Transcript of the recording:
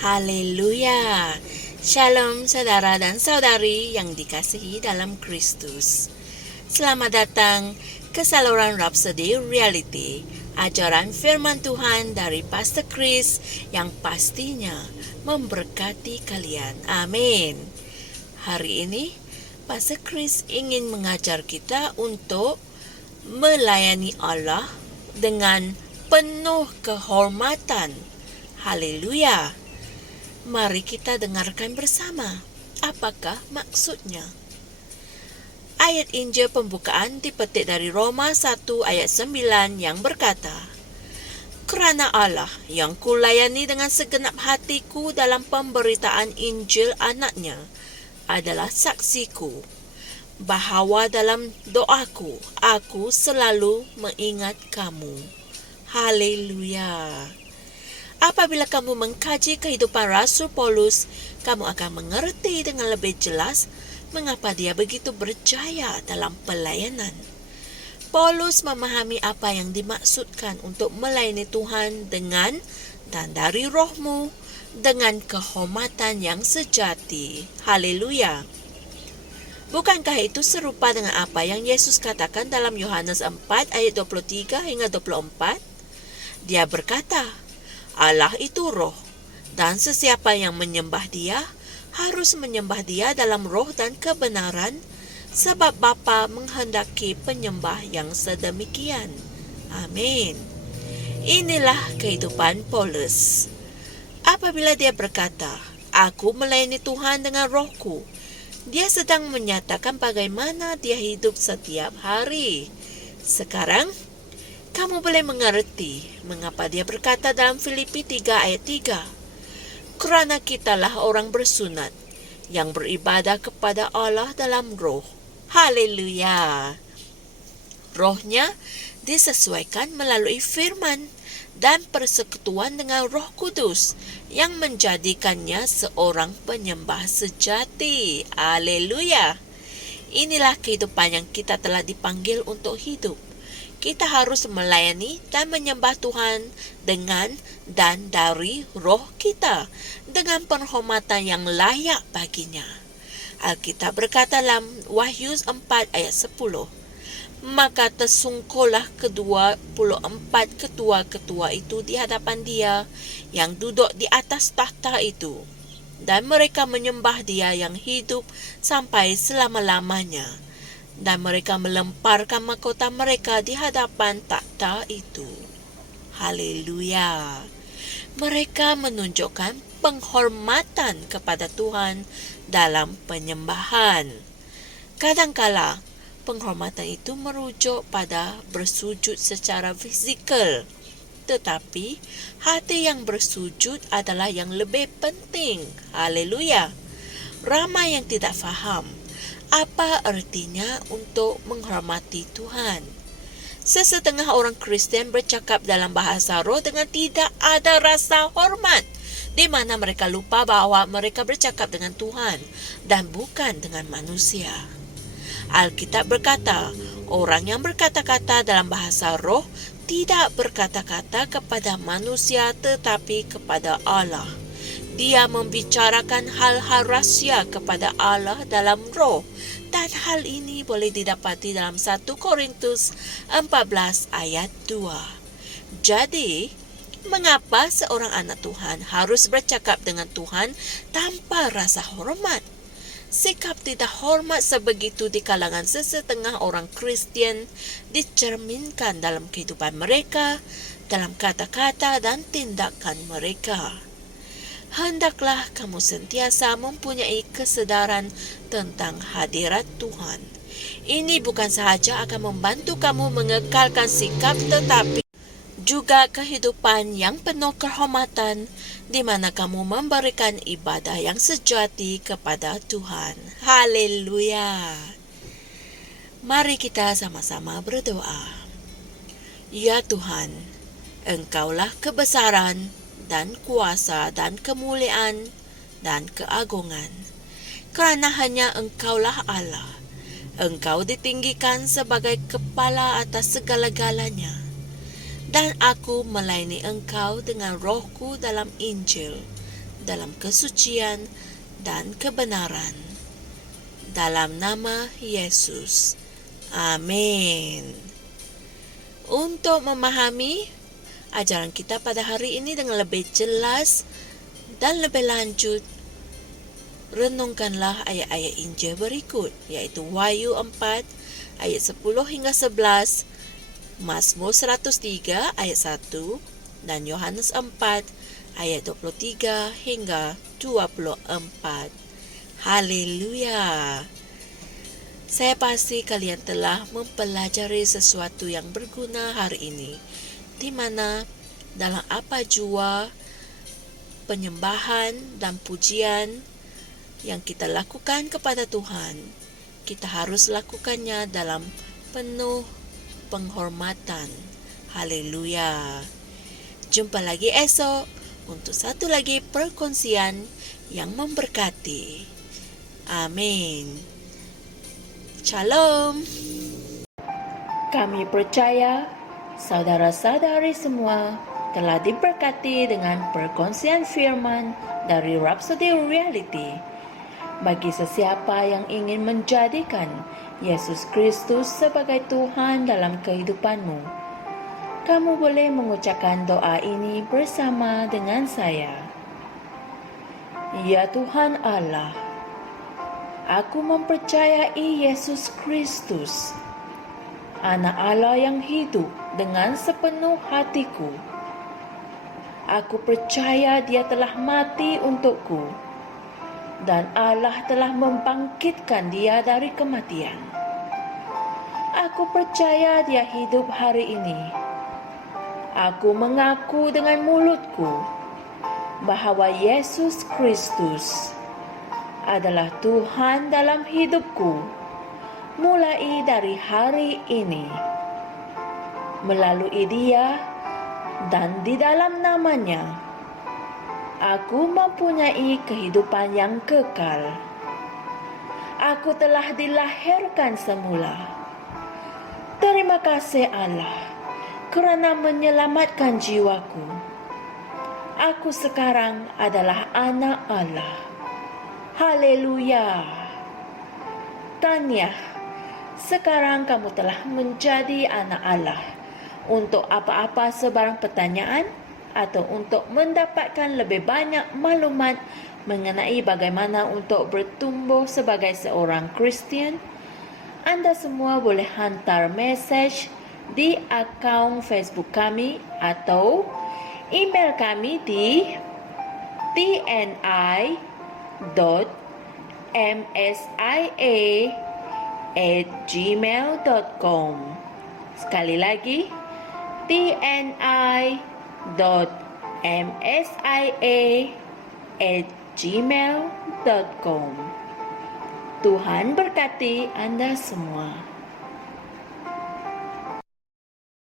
Haleluya. Shalom saudara dan saudari yang dikasihi dalam Kristus. Selamat datang ke saluran Rhapsody Reality, ajaran firman Tuhan dari Pastor Chris yang pastinya memberkati kalian. Amin. Hari ini Pastor Chris ingin mengajar kita untuk melayani Allah dengan penuh kehormatan. Haleluya. Mari kita dengarkan bersama. Apakah maksudnya? Ayat Injil pembukaan dipetik dari Roma 1 ayat 9 yang berkata, "Kerana Allah yang kulayani dengan segenap hatiku dalam pemberitaan Injil anaknya adalah saksiku, bahawa dalam doaku aku selalu mengingat kamu." Haleluya. Apabila kamu mengkaji kehidupan Rasul Paulus, kamu akan mengerti dengan lebih jelas mengapa dia begitu berjaya dalam pelayanan. Paulus memahami apa yang dimaksudkan untuk melayani Tuhan dengan dan dari rohmu, dengan kehormatan yang sejati. Haleluya. Bukankah itu serupa dengan apa yang Yesus katakan dalam Yohanes 4 ayat 23 hingga 24? Dia berkata, Allah itu roh, dan sesiapa yang menyembah dia harus menyembah dia dalam roh dan kebenaran, sebab Bapa menghendaki penyembah yang sedemikian. Amin. Inilah kehidupan Paulus. Apabila dia berkata, aku melayani Tuhan dengan rohku, dia sedang menyatakan bagaimana dia hidup setiap hari. Sekarang, kamu boleh mengerti mengapa dia berkata dalam Filipi 3 ayat 3, kerana kitalah orang bersunat yang beribadah kepada Allah dalam roh. Haleluya. Rohnya disesuaikan melalui firman dan persekutuan dengan Roh Kudus yang menjadikannya seorang penyembah sejati. Haleluya. Inilah kehidupan yang kita telah dipanggil untuk hidup. Kita harus melayani dan menyembah Tuhan dengan dan dari roh kita, dengan penghormatan yang layak baginya. Alkitab berkata dalam Wahyu 4 ayat 10, maka tersungkurlah ke-24 ketua-ketua itu di hadapan dia yang duduk di atas tahta itu, dan mereka menyembah dia yang hidup sampai selama-lamanya. Dan mereka melemparkan mahkota mereka di hadapan takhta itu. Haleluya. Mereka menunjukkan penghormatan kepada Tuhan dalam penyembahan. Kadangkala penghormatan itu merujuk pada bersujud secara fizikal, tetapi hati yang bersujud adalah yang lebih penting. Haleluya. Ramai yang tidak faham apa artinya untuk menghormati Tuhan. Sesetengah orang Kristen bercakap dalam bahasa roh dengan tidak ada rasa hormat, di mana mereka lupa bahawa mereka bercakap dengan Tuhan dan bukan dengan manusia. Alkitab berkata, orang yang berkata-kata dalam bahasa roh tidak berkata-kata kepada manusia tetapi kepada Allah. Dia membicarakan hal-hal rahsia kepada Allah dalam roh, dan hal ini boleh didapati dalam 1 Korintus 14 ayat 2. Jadi, mengapa seorang anak Tuhan harus bercakap dengan Tuhan tanpa rasa hormat? Sikap tidak hormat sebegitu di kalangan sesetengah orang Kristen dicerminkan dalam kehidupan mereka, dalam kata-kata dan tindakan mereka. Hendaklah kamu sentiasa mempunyai kesedaran tentang hadirat Tuhan. Ini bukan sahaja akan membantu kamu mengekalkan sikap, tetapi juga kehidupan yang penuh kehormatan, di mana kamu memberikan ibadah yang sejati kepada Tuhan. Haleluya. Mari kita sama-sama berdoa. Ya Tuhan, Engkaulah kebesaran dan kuasa dan kemuliaan dan keagungan. Kerana hanya Engkaulah Allah. Engkau ditinggikan sebagai kepala atas segala-galanya. Dan aku melayani Engkau dengan rohku dalam Injil, dalam kesucian dan kebenaran. Dalam nama Yesus. Amin. Untuk memahami ajaran kita pada hari ini dengan lebih jelas dan lebih lanjut, renungkanlah ayat-ayat Injil berikut, yaitu Wahyu 4 ayat 10 hingga 11, Mazmur 103 ayat 1, dan Yohanes 4 ayat 23 hingga 24. Haleluya. Saya pasti kalian telah mempelajari sesuatu yang berguna hari ini, di mana dalam apa jua penyembahan dan pujian yang kita lakukan kepada Tuhan, kita harus lakukannya dalam penuh penghormatan. Haleluya. Jumpa lagi esok untuk satu lagi perkongsian yang memberkati. Amin. Shalom. Kami percaya saudara-saudari semua telah diberkati dengan perkongsian firman dari Rhapsody Reality. Bagi sesiapa yang ingin menjadikan Yesus Kristus sebagai Tuhan dalam kehidupanmu, kamu boleh mengucapkan doa ini bersama dengan saya. Ya Tuhan Allah, aku mempercayai Yesus Kristus, Anak Allah yang hidup dengan sepenuh hatiku. Aku percaya Dia telah mati untukku, dan Allah telah membangkitkan Dia dari kematian. Aku percaya Dia hidup hari ini. Aku mengaku dengan mulutku bahwa Yesus Kristus adalah Tuhan dalam hidupku mulai dari hari ini. Melalui Dia dan di dalam nama-Nya, aku mempunyai kehidupan yang kekal. Aku telah dilahirkan semula. Terima kasih Allah kerana menyelamatkan jiwaku. Aku sekarang adalah anak Allah. Haleluya. Tanya, sekarang kamu telah menjadi anak Allah. Untuk apa-apa sebarang pertanyaan atau untuk mendapatkan lebih banyak maklumat mengenai bagaimana untuk bertumbuh sebagai seorang Kristian, Anda semua boleh hantar mesej di akaun Facebook kami atau email kami di tni.msia@gmail.com. Sekali lagi, tni.msia@gmail.com. Tuhan berkati Anda semua.